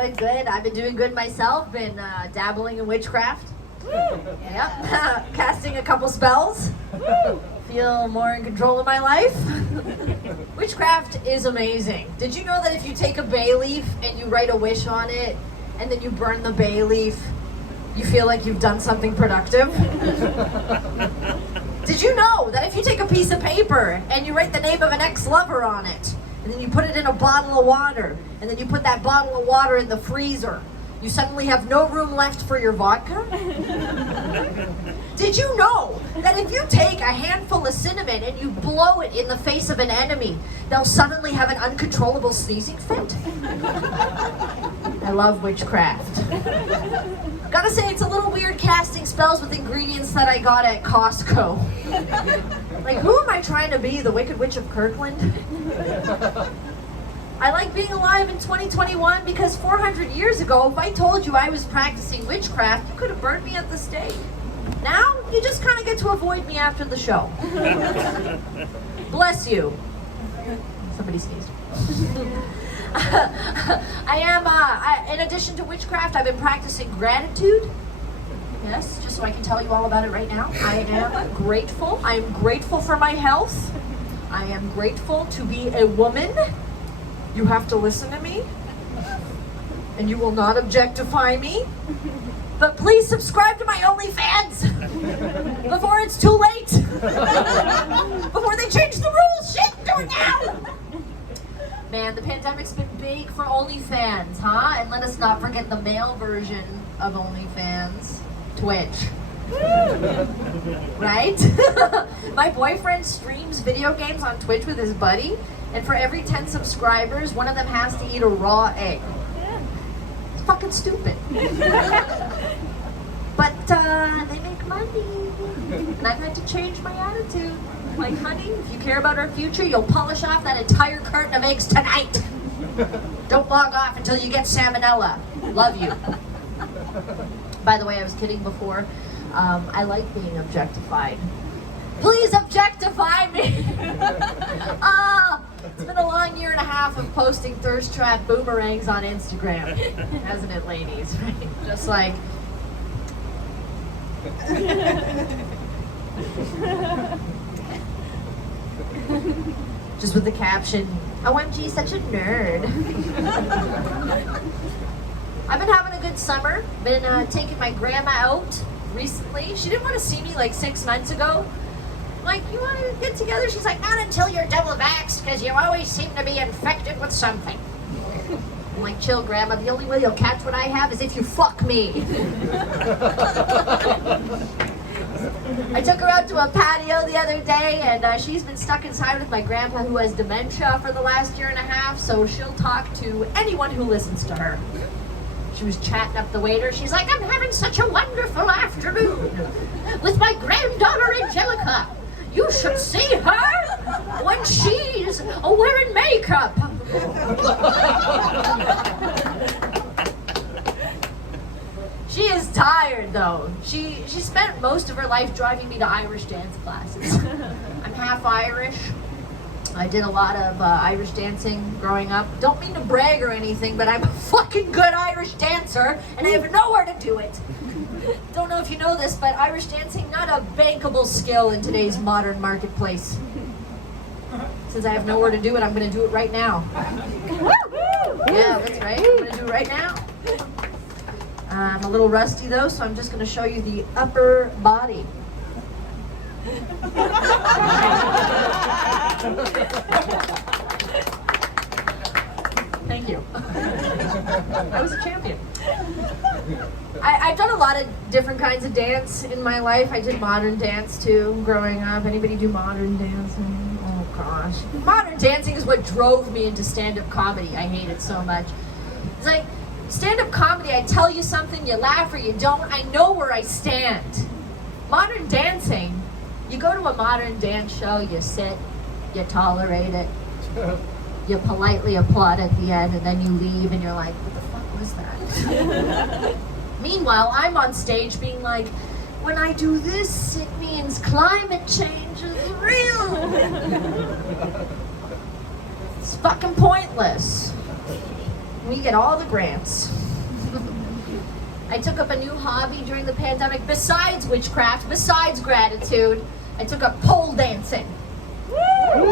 Good, good. I've been doing good myself. Been dabbling in witchcraft. Yep. Casting a couple spells. Feel more in control of my life. Witchcraft is amazing. Did you know that if you take a bay leaf and you write a wish on it, and then you burn the bay leaf, you feel like you've done something productive? Did you know that if you take a piece of paper and you write the name of an ex-lover on it, and then you put it in a bottle of water, and then you put that bottle of water in the freezer, you suddenly have no room left for your vodka? Did you know that if you take a handful of cinnamon and you blow it in the face of an enemy, they'll suddenly have an uncontrollable sneezing fit? I love witchcraft. Gotta say, it's a little weird casting spells with ingredients that I got at Costco. Like, who am I trying to be, the Wicked Witch of Kirkland? I like being alive in 2021 because 400 years ago, if I told you I was practicing witchcraft, you could have burned me at the stake. Now, you just kind of get to avoid me after the show. Bless you. Somebody sneezed. In addition to witchcraft, I've been practicing gratitude. Yes, just so I can tell you all about it right now. I am grateful. I am grateful for my health. I am grateful to be a woman. You have to listen to me. And you will not objectify me. But please subscribe to my OnlyFans before it's too late. Before they change the rules. Shit, do it now. Man, the pandemic's been big for OnlyFans, huh? And let us not forget the male version of OnlyFans, Twitch. Right? My boyfriend streams video games on Twitch with his buddy, and for every 10 subscribers, one of them has to eat a raw egg. It's fucking stupid. But they make money, and I've had to change my attitude. Like, honey, if you care about our future, you'll polish off that entire carton of eggs tonight. Don't log off until you get salmonella. Love you. By the way, I was kidding before. I like being objectified. Please objectify me. It's been a long year and a half of posting thirst trap boomerangs on Instagram, hasn't it, ladies? Just like... Just with the caption, OMG, such a nerd. I've been having a good summer. Been taking my grandma out recently. She didn't want to see me like 6 months ago. I'm like, you want to get together? She's like, not until you're double vaxxed, because you always seem to be infected with something. I'm like, chill, Grandma. The only way you'll catch what I have is if you fuck me. I took her out to a patio the other day, and she's been stuck inside with my grandpa who has dementia for the last year and a half, so she'll talk to anyone who listens to her. She was chatting up the waiter. She's like, I'm having such a wonderful afternoon with my granddaughter Angelica. You should see her when she's wearing makeup. She is tired, though. She spent most of her life driving me to Irish dance classes. I'm half Irish. I did a lot of Irish dancing growing up. Don't mean to brag or anything, but I'm a fucking good Irish dancer, and I have nowhere to do it. Don't know if you know this, but Irish dancing, not a bankable skill in today's modern marketplace. Since I have nowhere to do it, I'm going to do it right now. Yeah, that's right. I'm going to do it right now. I'm a little rusty though, so I'm just going to show you the upper body. Thank you. I was a champion. I've done a lot of different kinds of dance in my life. I did modern dance too, growing up. Anybody do modern dancing? Oh gosh. Modern dancing is what drove me into stand-up comedy. I hate it so much. It's like, stand-up comedy, I tell you something, you laugh or you don't, I know where I stand. Modern dancing, you go to a modern dance show, you sit, you tolerate it, you politely applaud at the end, and then you leave and you're like, what the fuck was that? Meanwhile, I'm on stage being like, when I do this, it means climate change is real. It's fucking pointless. We get all the grants. I took up a new hobby during the pandemic, besides witchcraft, besides gratitude. I took up pole dancing. Woo!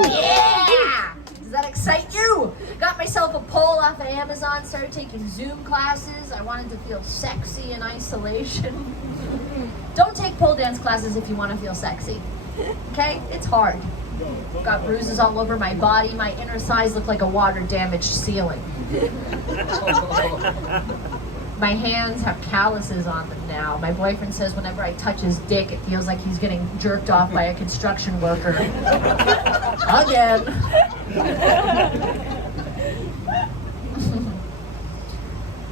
Yeah! Does that excite you? Got myself a pole off of Amazon, started taking Zoom classes. I wanted to feel sexy in isolation. Don't take pole dance classes if you want to feel sexy. Okay? It's hard. Got bruises all over my body. My inner thighs look like a water-damaged ceiling. My hands have calluses on them now. My boyfriend says whenever I touch his dick, it feels like he's getting jerked off by a construction worker. Again.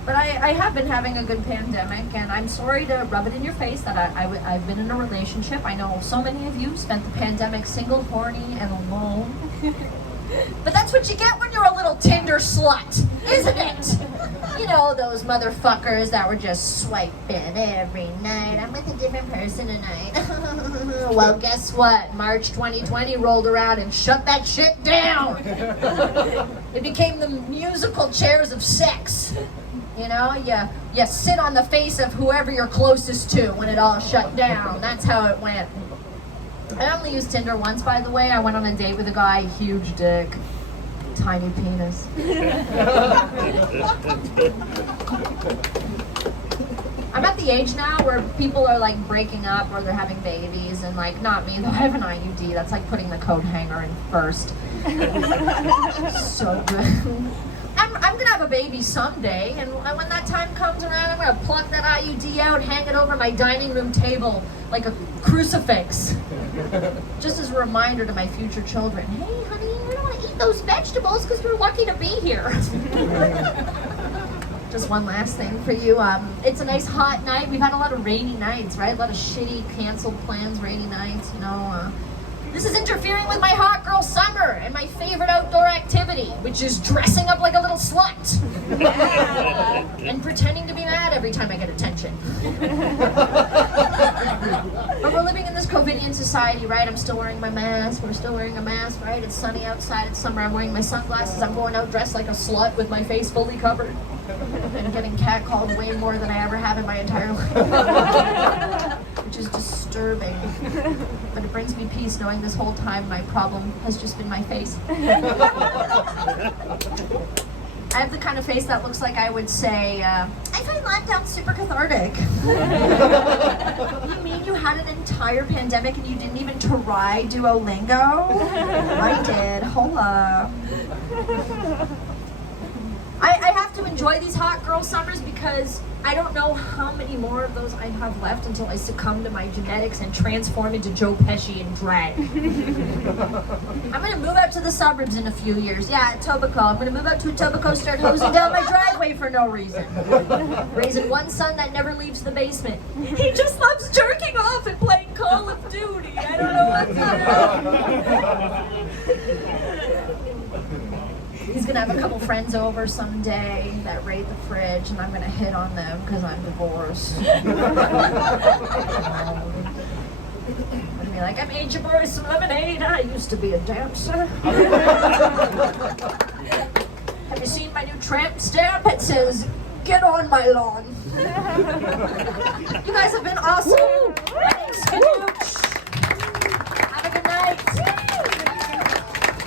But I have been having a good pandemic, and I'm sorry to rub it in your face that I've been in a relationship. I know so many of you spent the pandemic single, horny, and alone. But that's what you get when you're a little Tinder slut, isn't it? You know, those motherfuckers that were just swiping every night. I'm with a different person tonight. Well, guess what? March 2020 rolled around and shut that shit down. It became the musical chairs of sex. You know, you sit on the face of whoever you're closest to when it all shut down. That's how it went. I only used Tinder once, by the way. I went on a date with a guy, huge dick, tiny penis. I'm at the age now where people are like breaking up or they're having babies, and like, not me though, I have an IUD. That's like putting the coat hanger in first. So good. I'm gonna have a baby someday, and when that time comes around, I'm gonna pluck that IUD out, hang it over my dining room table like a crucifix. Just as a reminder to my future children, hey honey, we don't want to eat those vegetables because we're lucky to be here. Just one last thing for you. It's a nice hot night. We've had a lot of rainy nights, right? A lot of shitty, canceled plans, rainy nights, you know. This is interfering with my hot girl summer and my favorite outdoor activity, which is dressing up like a little slut. And pretending to be mad every time I get attention. But we're living in this COVIDian society, right? I'm still wearing my mask. We're still wearing a mask, right? It's sunny outside. It's summer. I'm wearing my sunglasses. I'm going out dressed like a slut with my face fully covered. And getting catcalled way more than I ever have in my entire life. Which is disturbing. But it brings me peace knowing this whole time my problem has just been my face. I have the kind of face that looks like I would say, I find lockdown super cathartic. You mean you had an entire pandemic and you didn't even try Duolingo? I did. Hold up. I have to enjoy these hot girl summers because I don't know how many more of those I have left until I succumb to my genetics and transform into Joe Pesci in drag. I'm gonna move out to the suburbs in a few years. Yeah, at Etobicoke. I'm gonna move out to Etobicoke, start hosing down my driveway for no reason. Raising one son that never leaves the basement. He just loves jerking off and playing Call of Duty. I don't know what to do. He's gonna have a couple friends over someday that raid the fridge, and I'm gonna hit on them because I'm divorced. I'm gonna be like, I made you boys some lemonade. I used to be a dancer. Have you seen my new tramp stamp? It says, "Get on my lawn." You guys have been awesome. Thanks, huge.